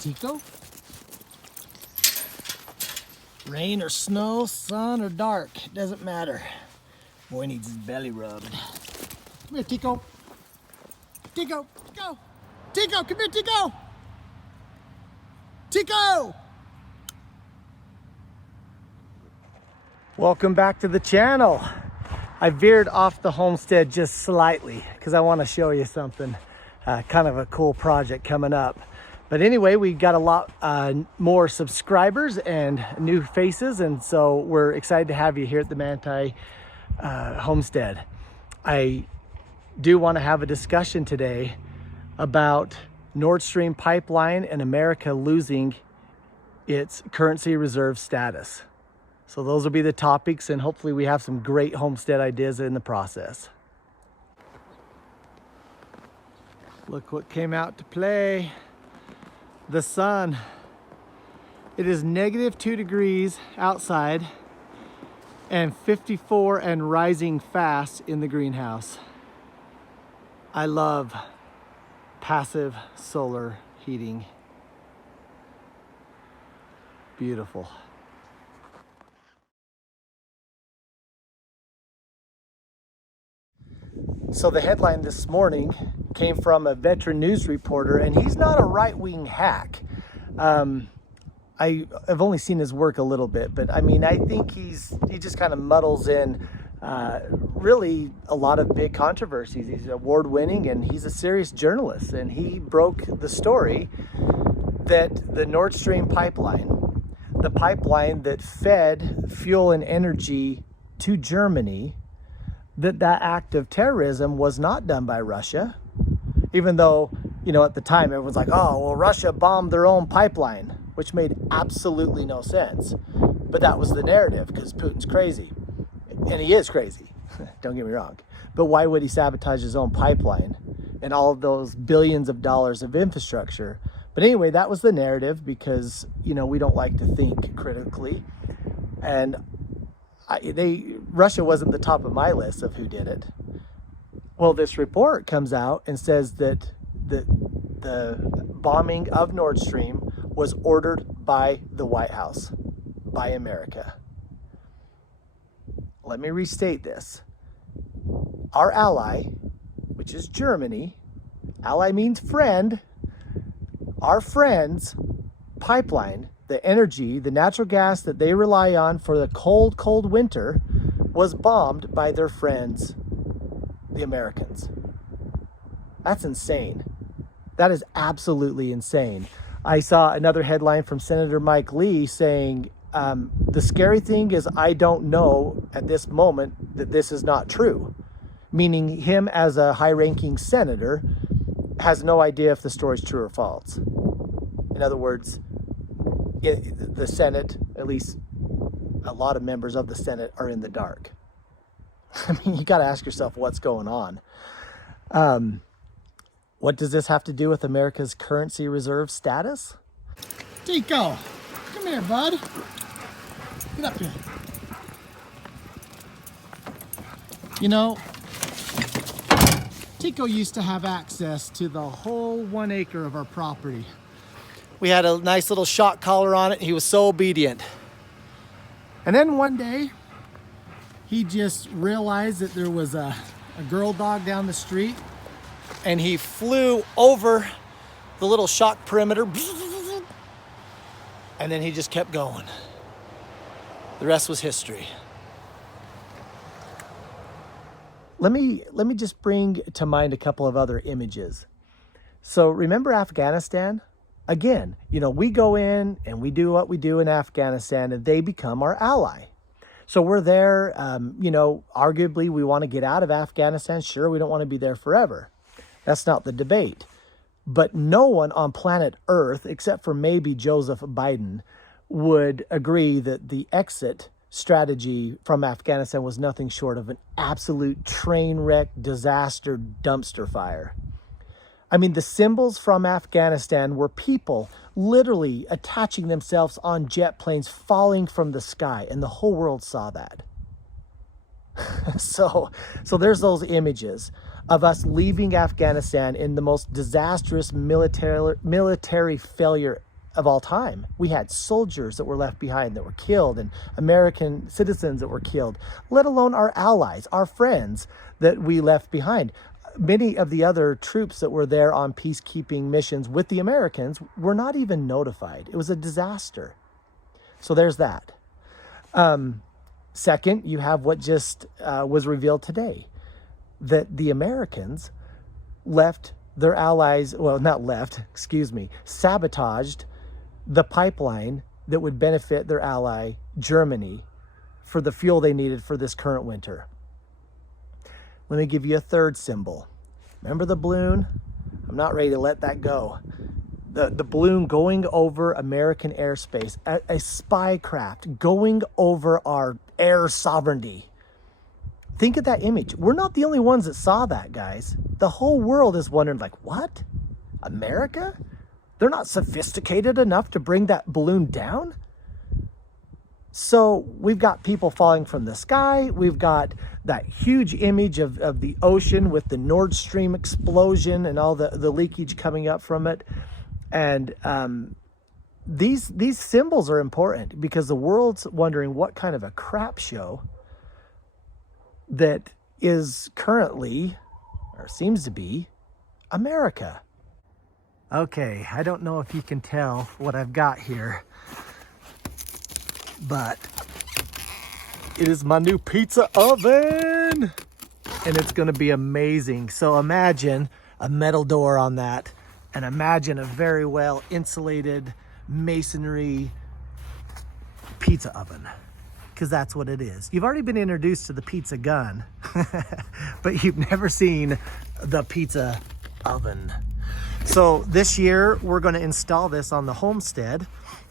Teeqo. Rain or snow, sun or dark, it doesn't matter. Boy needs his belly rubbed. Come here, Teeqo. Teeqo, go. Teeqo, come here, Teeqo. Teeqo! Welcome back to the channel. I veered off the homestead just slightly because I want to show you something, kind of a cool project coming up. But anyway, we got a lot more subscribers and new faces, and so we're excited to have you here at the Manti Homestead. I do want to have a discussion today about Nordstrom pipeline and America losing its currency reserve status. So those will be the topics, and hopefully we have some great homestead ideas in the process. Look what came out to play. The sun. It is -2 degrees outside and 54 and rising fast in the greenhouse. I love passive solar heating. Beautiful. So the headline this morning came from a veteran news reporter, and he's not a right-wing hack. I've only seen his work a little bit, but I mean, I think he just kind of muddles in really a lot of big controversies. He's award-winning, and he's a serious journalist, and he broke the story that the Nordstrom pipeline, the pipeline that fed fuel and energy to Germany, that act of terrorism was not done by Russia, even though, you know, at the time everyone's like, oh, well, Russia bombed their own pipeline, which made absolutely no sense. But that was the narrative because Putin's crazy, and he is crazy, don't get me wrong. But why would he sabotage his own pipeline and all of those billions of dollars of infrastructure? But anyway, that was the narrative because, you know, we don't like to think critically. And Russia wasn't the top of my list of who did it. Well, this report comes out and says that the bombing of Nordstrom was ordered by the White House, by America. Let me restate this. Our ally, which is Germany, ally means friend, our friend's pipeline, the energy, the natural gas that they rely on for the cold, cold winter, was bombed by their friends, the Americans. That's insane. That is absolutely insane. I saw another headline from Senator Mike Lee saying, the scary thing is I don't know at this moment that this is not true. Meaning him as a high-ranking senator has no idea if the story is true or false. In other words, the Senate, at least a lot of members of the Senate, are in the dark. I mean, you got to ask yourself what's going on. What does this have to do with America's currency reserve status? Teeqo, come here, bud. Get up here. You know, Teeqo used to have access to the whole 1 acre of our property. We had a nice little shock collar on it. He was so obedient. And then one day, he just realized that there was a girl dog down the street, and he flew over the little shock perimeter, and then he just kept going. The rest was history. Let me just bring to mind a couple of other images. So remember Afghanistan? Again, you know, we go in and we do what we do in Afghanistan, and they become our ally. So we're there, you know, arguably we want to get out of Afghanistan. Sure, we don't want to be there forever. That's not the debate. But no one on planet Earth, except for maybe Joseph Biden, would agree that the exit strategy from Afghanistan was nothing short of an absolute train wreck, disaster, dumpster fire. I mean, the symbols from Afghanistan were people literally attaching themselves on jet planes falling from the sky, and the whole world saw that. So there's those images of us leaving Afghanistan in the most disastrous military failure of all time. We had soldiers that were left behind that were killed, and American citizens that were killed, let alone our allies, our friends that we left behind. Many of the other troops that were there on peacekeeping missions with the Americans were not even notified. It was a disaster. So there's that. Second, you have what just was revealed today, that the Americans left their allies, well, not left, excuse me, sabotaged the pipeline that would benefit their ally, Germany, for the fuel they needed for this current winter. Let me give you a third symbol. Remember the balloon? I'm not ready to let that go. The balloon going over American airspace, a spy craft going over our air sovereignty. Think of that image. We're not the only ones that saw that, guys. The whole world is wondering, like, what? America? They're not sophisticated enough to bring that balloon down? So we've got people falling from the sky. We've got that huge image of the ocean with the Nordstream explosion and all the leakage coming up from it. And these symbols are important because the world's wondering what kind of a crap show that is currently, or seems to be, America. Okay, I don't know if you can tell what I've got here, but it is my new pizza oven, and it's gonna be amazing. So imagine a metal door on that, and imagine a very well insulated masonry pizza oven, because that's what it is. You've already been introduced to the pizza gun, but you've never seen the pizza oven. So this year we're going to install this on the Homestead.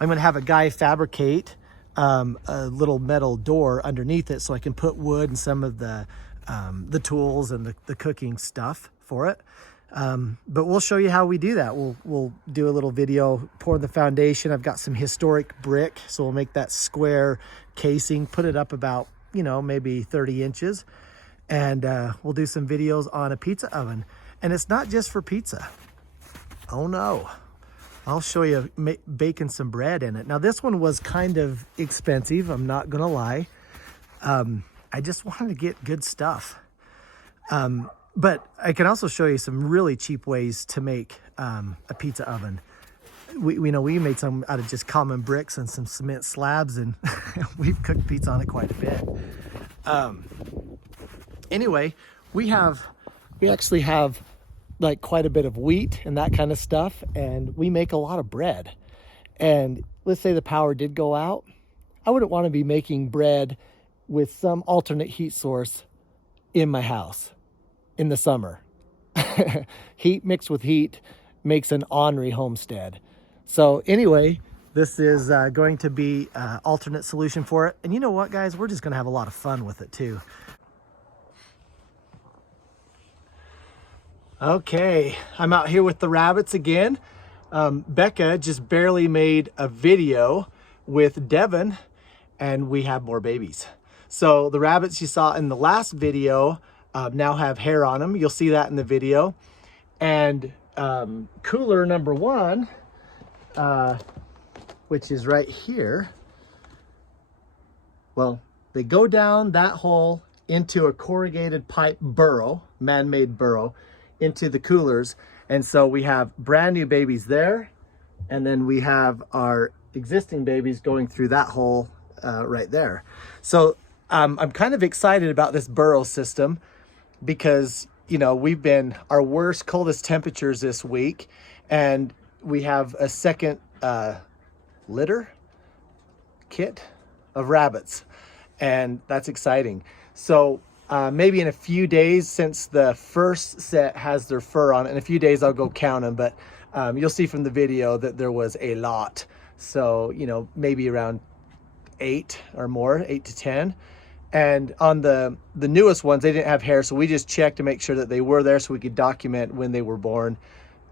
I'm going to have a guy fabricate a little metal door underneath it so I can put wood and some of the tools and the cooking stuff for it. But we'll show you how we do that. We'll do a little video, pour the foundation. I've got some historic brick, so we'll make that square casing, put it up about, maybe 30 inches. And we'll do some videos on a pizza oven. And it's not just for pizza. Oh no. I'll show you baking some bread in it. Now this one was kind of expensive, I'm not gonna lie. I just wanted to get good stuff. But I can also show you some really cheap ways to make a pizza oven. We made some out of just common bricks and some cement slabs, and we've cooked pizza on it quite a bit. Anyway, we actually have like quite a bit of wheat and that kind of stuff, and we make a lot of bread. And let's say the power did go out, I wouldn't want to be making bread with some alternate heat source in my house in the summer. Heat mixed with heat makes an ornery homestead. So anyway, this is going to be an alternate solution for it. And you know what, guys? We're just going to have a lot of fun with it too. Okay, I'm out here with the rabbits again. Becca just barely made a video with Devin, and we have more babies. So the rabbits you saw in the last video now have hair on them. You'll see that in the video. And cooler number one, which is right here, well, they go down that hole into a corrugated pipe burrow, man-made burrow, into the coolers. And so we have brand new babies there, and then we have our existing babies going through that hole right there. So I'm kind of excited about this burrow system because we've been our worst, coldest temperatures this week, and we have a second litter kit of rabbits, and that's exciting. So maybe in a few days, since the first set has their fur on it, in a few days I'll go count them, but you'll see from the video that there was a lot. So, maybe around 8 or more, 8 to 10. And on the newest ones, they didn't have hair, so we just checked to make sure that they were there so we could document when they were born,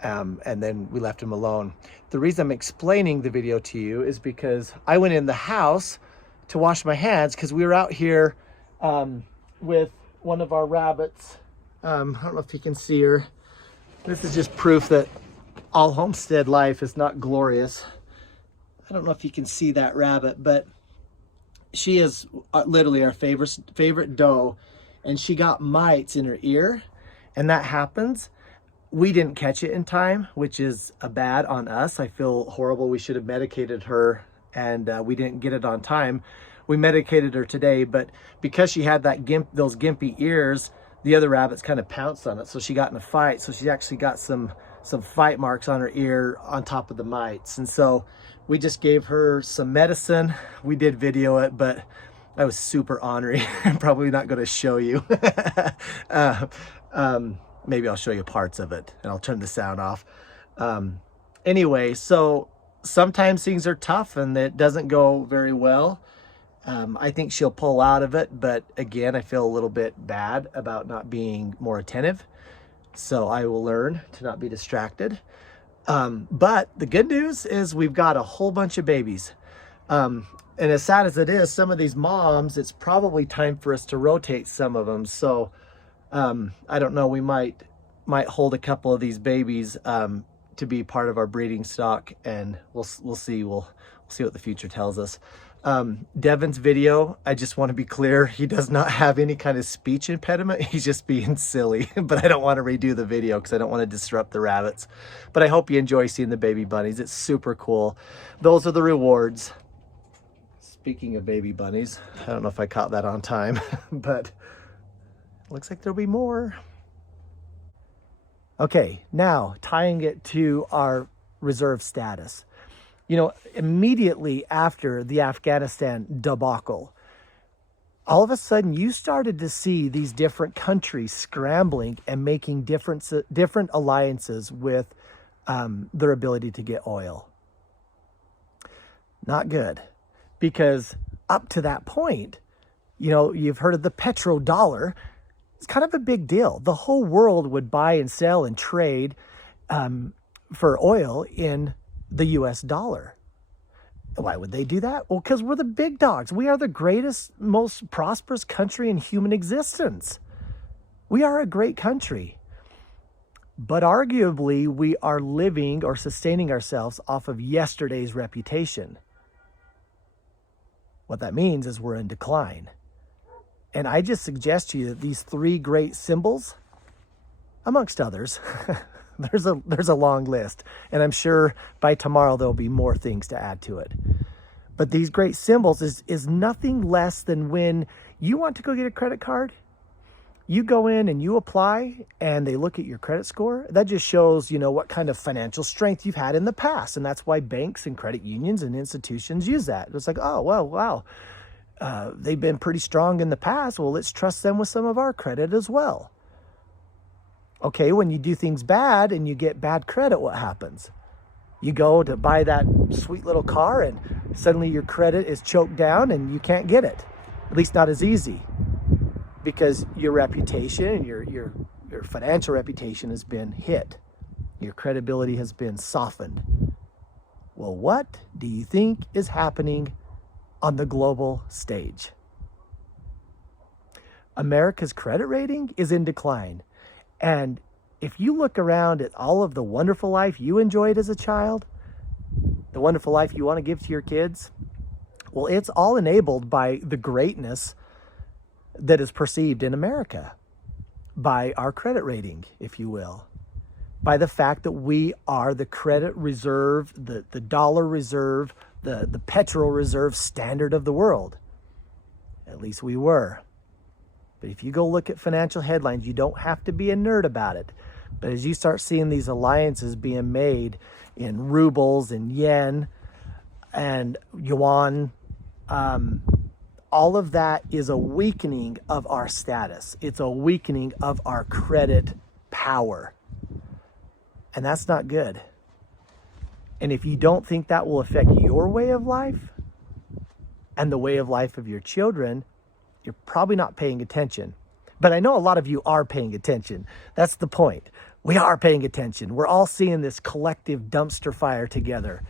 and then we left them alone. The reason I'm explaining the video to you is because I went in the house to wash my hands because we were out here with one of our rabbits. I don't know if you can see her. This is just proof that all homestead life is not glorious. I don't know if you can see that rabbit, but she is literally our favorite doe, and she got mites in her ear, and that happens. We didn't catch it in time, which is bad on us. I feel horrible. We should have medicated her, and we didn't get it on time. We medicated her today, but because she had those gimpy ears, the other rabbits kind of pounced on it, so she got in a fight. So she actually got some fight marks on her ear on top of the mites. And so we just gave her some medicine. We did video it, but I was super ornery. I'm probably not going to show you. Maybe I'll show you parts of it, and I'll turn the sound off. Anyway, so sometimes things are tough and it doesn't go very well. I think she'll pull out of it, but again, I feel a little bit bad about not being more attentive. So I will learn to not be distracted. But the good news is we've got a whole bunch of babies. And as sad as it is, some of these moms, it's probably time for us to rotate some of them. So I don't know, we might hold a couple of these babies to be part of our breeding stock, and we'll see. We'll see what the future tells us. Devin's video, I just want to be clear, he does not have any kind of speech impediment. He's just being silly, but I don't want to redo the video because I don't want to disrupt the rabbits. But I hope you enjoy seeing the baby bunnies. It's super cool. Those are the rewards. Speaking of baby bunnies, I don't know if I caught that on time, but looks like there'll be more. Okay, now tying it to our reserve status. You know, immediately after the Afghanistan debacle, all of a sudden you started to see these different countries scrambling and making different alliances with their ability to get oil. Not good, because up to that point, you know, you've heard of the petrodollar. It's kind of a big deal. The whole world would buy and sell and trade for oil in the US dollar. Why would they do that? Well, because we're the big dogs. We are the greatest, most prosperous country in human existence. We are a great country. But arguably, we are living or sustaining ourselves off of yesterday's reputation. What that means is we're in decline. And I just suggest to you that these three great symbols, amongst others, there's a long list, and I'm sure by tomorrow there'll be more things to add to it. But these great symbols is nothing less than when you want to go get a credit card, you go in and you apply, and they look at your credit score. That just shows, you know, what kind of financial strength you've had in the past, and that's why banks and credit unions and institutions use that. It's like, oh, well, wow. They've been pretty strong in the past. Well, let's trust them with some of our credit as well. Okay, when you do things bad and you get bad credit, what happens? You go to buy that sweet little car and suddenly your credit is choked down and you can't get it. At least not as easy, because your reputation and your financial reputation has been hit. Your credibility has been softened. Well, what do you think is happening on the global stage? America's credit rating is in decline. And if you look around at all of the wonderful life you enjoyed as a child, the wonderful life you want to give to your kids, well, it's all enabled by the greatness that is perceived in America, by our credit rating, if you will, by the fact that we are the credit reserve, the dollar reserve, the petrol reserve standard of the world. At least we were. But if you go look at financial headlines, you don't have to be a nerd about it. But as you start seeing these alliances being made in rubles and yen and yuan, all of that is a weakening of our status. It's a weakening of our credit power. And that's not good. And if you don't think that will affect your way of life and the way of life of your children, you're probably not paying attention. But I know a lot of you are paying attention. That's the point. We are paying attention. We're all seeing this collective dumpster fire together.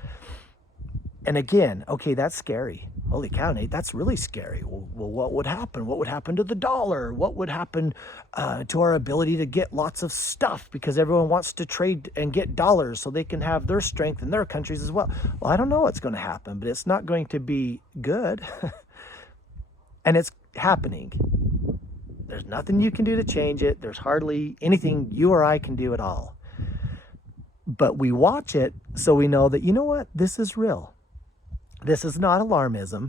And again, okay, that's scary. Holy cow, Nate, that's really scary. Well, what would happen? What would happen to the dollar? What would happen to our ability to get lots of stuff? Because everyone wants to trade and get dollars so they can have their strength in their countries as well. Well, I don't know what's going to happen, but it's not going to be good. And it's happening. There's nothing you can do to change it. There's hardly anything you or I can do at all. But we watch it so we know that, you know what? This is real. This is not alarmism.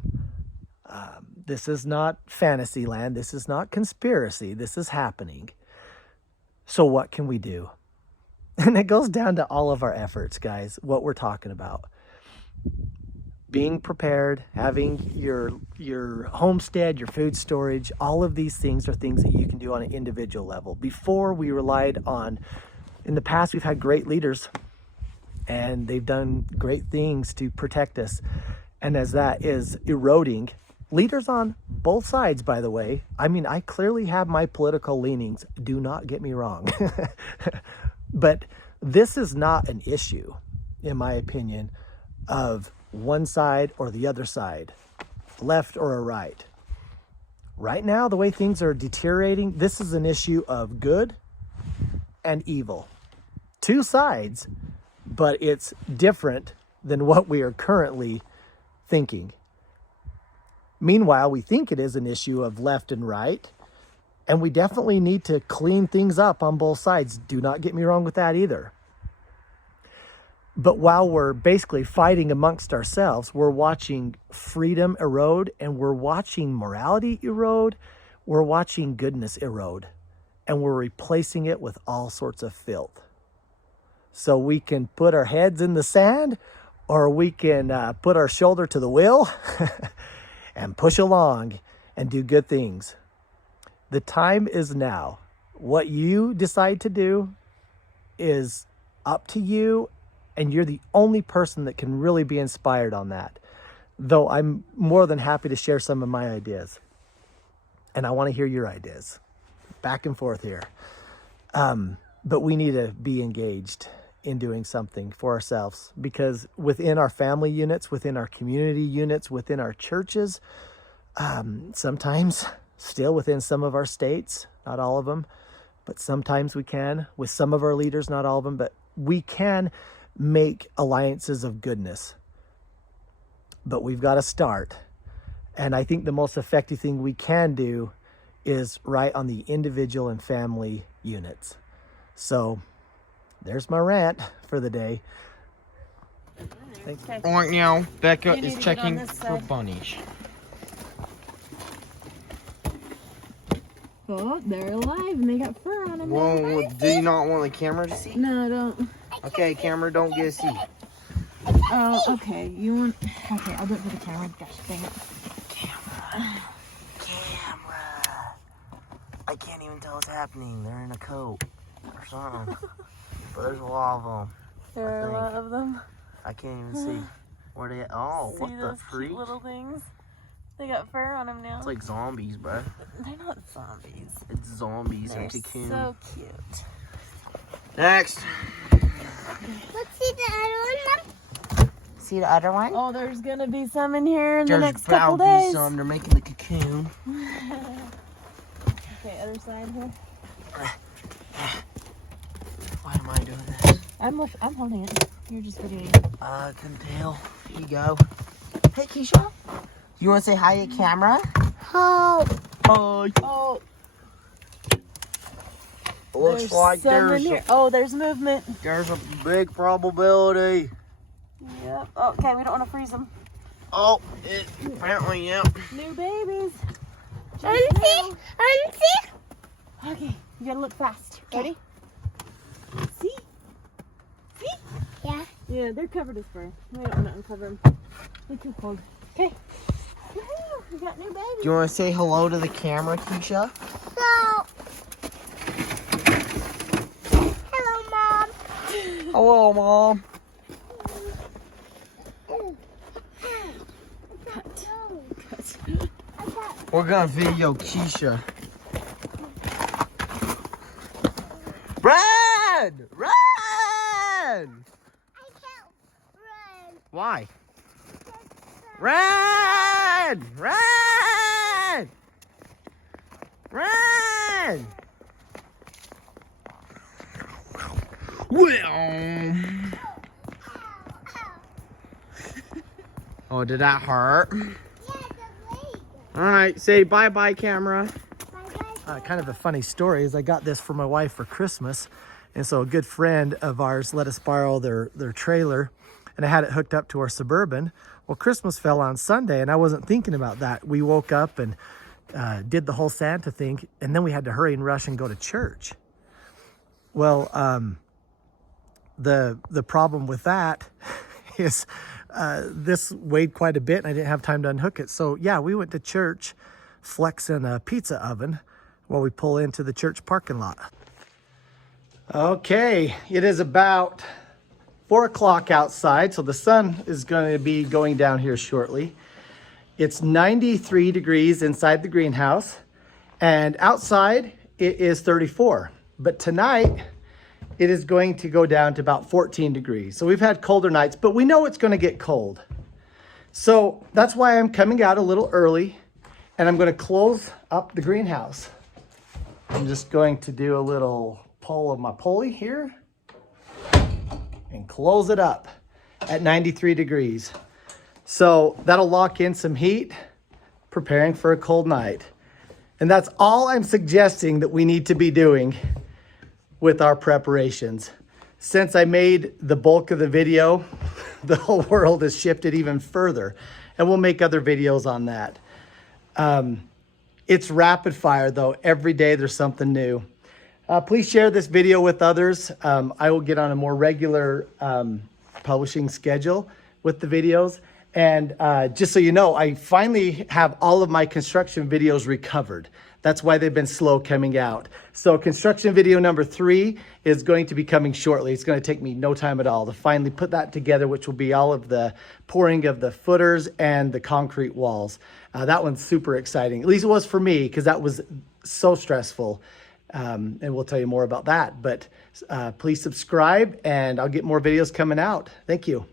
This is not fantasy land. This is not conspiracy. This is happening. So what can we do? And it goes down to all of our efforts, guys, what we're talking about. Being prepared, having your homestead, your food storage, all of these things are things that you can do on an individual level. Before, we relied on, in the past, we've had great leaders, and they've done great things to protect us. And as that is eroding, leaders on both sides, by the way, I mean, I clearly have my political leanings, do not get me wrong. But this is not an issue, in my opinion, of one side or the other side, left or a right. Right now, the way things are deteriorating, this is an issue of good and evil. Two sides, but it's different than what we are currently thinking. Meanwhile, we think it is an issue of left and right, and we definitely need to clean things up on both sides. Do not get me wrong with that either. But while we're basically fighting amongst ourselves, we're watching freedom erode, and we're watching morality erode, we're watching goodness erode, and we're replacing it with all sorts of filth. So we can put our heads in the sand, or we can put our shoulder to the wheel and push along and do good things. The time is now. What you decide to do is up to you, and you're the only person that can really be inspired on that. Though I'm more than happy to share some of my ideas. And I want to hear your ideas. Back and forth here. But we need to be engaged in doing something for ourselves, because within our family units, within our community units, within our churches, sometimes still within some of our states, not all of them, but sometimes we can, with some of our leaders, not all of them, but we can make alliances of goodness. But we've got to start. And I think the most effective thing we can do is right on the individual and family units. So there's my rant for the day. Thanks. Okay. Right now, Becca is checking for bunnies. Oh, they're alive and they got fur on them. Whoa, do you not want the camera to see? No, I don't. Okay, camera, don't get to see. Oh, okay. You want... Okay, I'll do it for the camera. Gosh, dang it. Camera. I can't even tell what's happening. They're in a coat or something. But there's a lot of them. There are a lot of them. I can't even see. Where they at? Oh, See what the those freak? cute little things? They got fur on them now. It's like zombies, bro. They're not zombies. It's zombies They're in a cocoon. so cute. Next. Let's see the other one. See the other one? Oh, there's gonna be some in here in the There's next couple about to be days. some. They're making the cocoon. Okay, other side here. Why am I doing this? I'm holding it. You're just videoing. I can tell. Here you go. Hey, Keisha. You want to say hi to camera? Oh, Hi. Oh, Looks there's like some there's in here. Oh, there's movement. there's a big probability. Yep. Oh, okay, we don't want to freeze them. Oh, apparently, yeah. New babies. auntie. Okay, you gotta look fast. Ready? See? See? Yeah. Yeah, they're covered with fur. We don't want to uncover them. They're too cold. Okay. Woohoo! We got new babies. Do you want to say hello to the camera, Keisha? So. Hello, Mom. Hello, Mom. We're gonna video Keisha. Run! Run! I can't run. Why? Because Run! Run! Run! Well. Oh, did that hurt? Yeah, the leg. All right, say bye-bye, camera. Kind of a funny story is I got this for my wife for Christmas. And so a good friend of ours let us borrow their trailer, and I had it hooked up to our Suburban. Well, Christmas fell on Sunday, and I wasn't thinking about that. We woke up and did the whole Santa thing, and then we had to hurry and rush and go to church. Well, the problem with that is this weighed quite a bit, and I didn't have time to unhook it. So yeah, we went to church flexing a pizza oven while we pull into the church parking lot. Okay, it is about 4 o'clock outside, so the sun is going to be going down here shortly. It's 93 degrees inside the greenhouse, and outside it is 34. But tonight it is going to go down to about 14 degrees. So we've had colder nights, but we know it's going to get cold. So that's why I'm coming out a little early, and I'm going to close up the greenhouse. I'm just going to do a little pull of my pulley here and close it up at 93 degrees. So that'll lock in some heat, preparing for a cold night. And that's all I'm suggesting that we need to be doing with our preparations. Since I made the bulk of the video, the whole world has shifted even further, and we'll make other videos on that. It's rapid fire though. Every day there's something new. Please share this video with others. I will get on a more regular publishing schedule with the videos. And just so you know, I finally have all of my construction videos recovered. That's why they've been slow coming out. So construction video number 3 is going to be coming shortly. It's going to take me no time at all to finally put that together, which will be all of the pouring of the footers and the concrete walls. That one's super exciting. At least it was for me, because that was so stressful. And we'll tell you more about that. But please subscribe, and I'll get more videos coming out. Thank you.